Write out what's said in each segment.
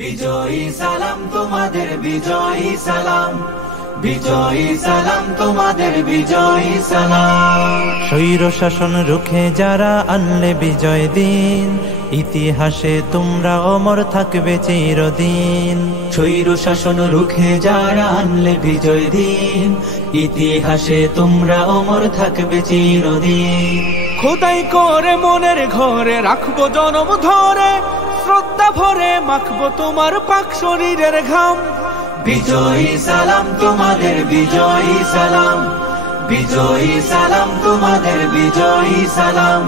বিজয়ী সালাম তোমাদের, বিজয়ী সালাম, বিজয়ী সালাম তোমাদের, বিজয়ী সালাম। স্বৈর শাসন রুখে যারা আনলে বিজয় দিন, ইতিহাসে তোমরা অমর থাকবে চিরদিন। স্বৈর শাসন রুখে যারা আনলে বিজয় দিন, ইতিহাসে তোমরা অমর থাকবে চিরদিন। খোদাই করে মনের ঘরে রাখবো জনম ধরে, শ্রদ্ধা ভরে মাখবো তোমার পাক শরীরের ঘাম। বিজয়ী সালাম তোমাদের, বিজয়ী সালাম, বিজয়ী সালাম তোমাদের, বিজয়ী সালাম,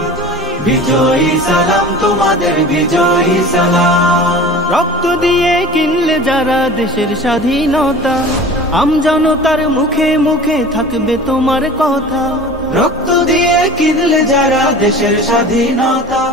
বিজয়ী সালাম তোমাদের, বিজয়ী সালাম। রক্ত দিয়ে কিনলে যারা দেশের স্বাধীনতা, আমজনতার মুখে মুখে থাকবে তোমার কথা। রক্ত দিয়ে কিনলে যারা দেশের স্বাধীনতা,